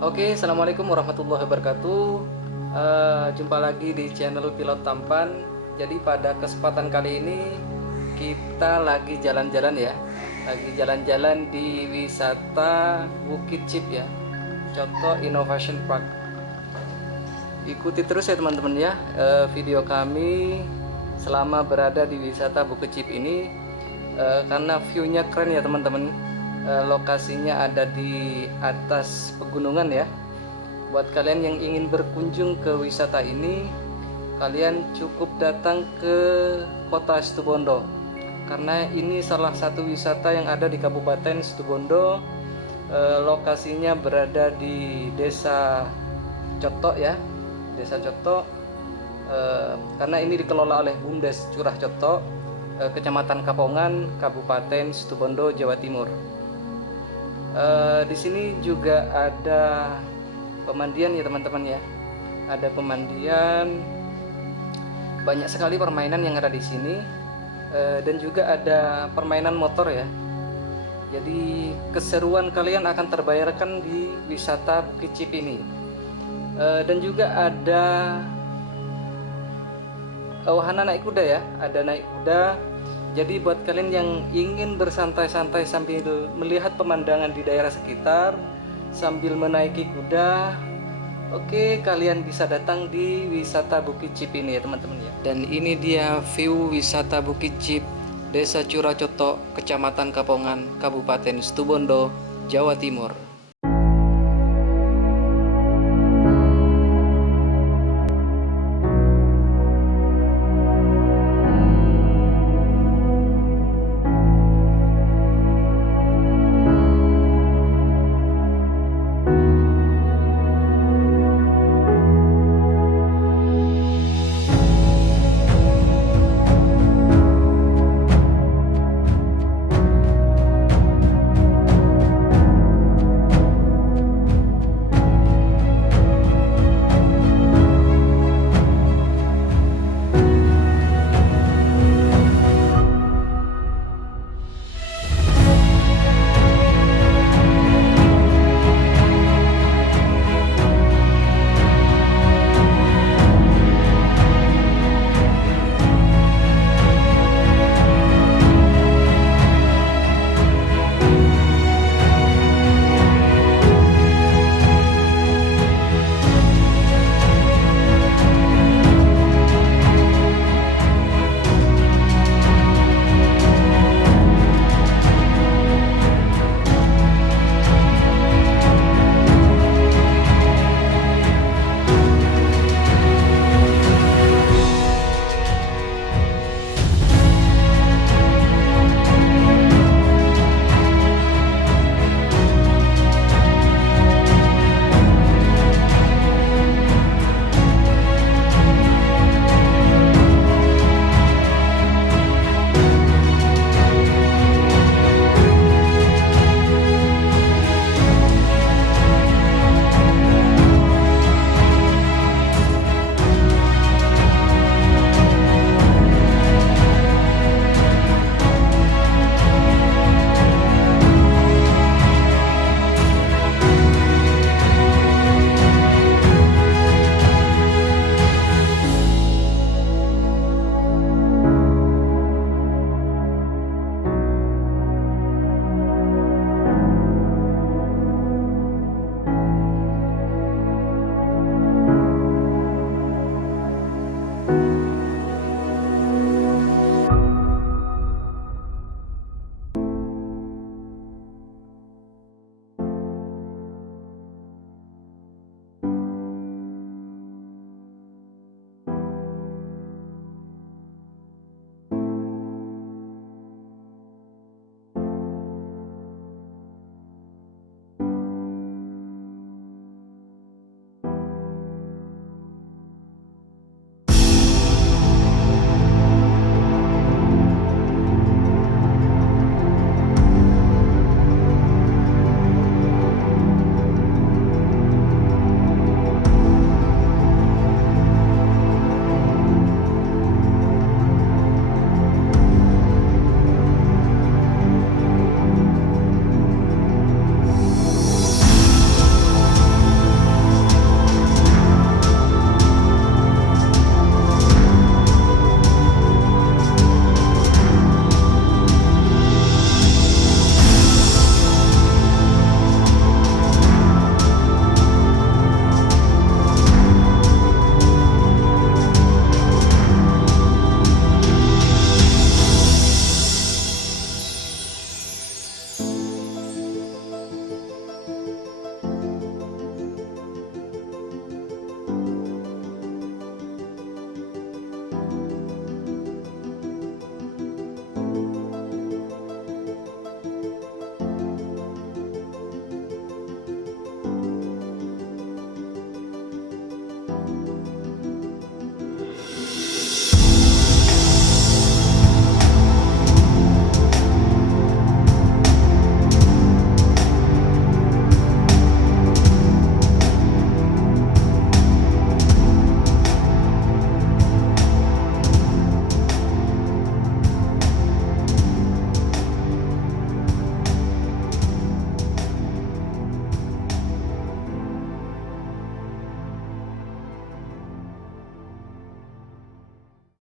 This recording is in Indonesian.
Oke, assalamualaikum warahmatullahi wabarakatuh. Jumpa lagi di channel Pilot Tampan. Jadi pada kesempatan kali ini kita lagi jalan-jalan ya, lagi jalan-jalan di wisata Bukit Chip ya, Contoh Innovation Park. Ikuti terus ya teman-teman ya, video kami selama berada di wisata Bukit Chip ini, karena view-nya keren ya teman-teman. Lokasinya ada di atas pegunungan ya. Buat kalian yang ingin berkunjung ke wisata ini, kalian cukup datang ke kota Situbondo, karena ini salah satu wisata yang ada di Kabupaten Situbondo. Lokasinya berada di Desa Cotok ya, Desa Cotok. Karena ini dikelola oleh BUMDes Curah Cotok, Kecamatan Kapongan, Kabupaten Situbondo, Jawa Timur. Di sini juga ada pemandian ya teman-teman ya. Ada pemandian, banyak sekali permainan yang ada di sini, dan juga ada permainan motor ya. Jadi keseruan kalian akan terbayarkan di wisata Bukit Chip ini. Dan juga ada wahana naik kuda ya, ada naik kuda. Jadi buat kalian yang ingin bersantai-santai sambil melihat pemandangan di daerah sekitar, sambil menaiki kuda, oke, kalian bisa datang di wisata Bukit Chip ini ya teman-teman ya. Dan ini dia view wisata Bukit Chip, Desa Curacotok, Kecamatan Kapongan, Kabupaten Situbondo, Jawa Timur.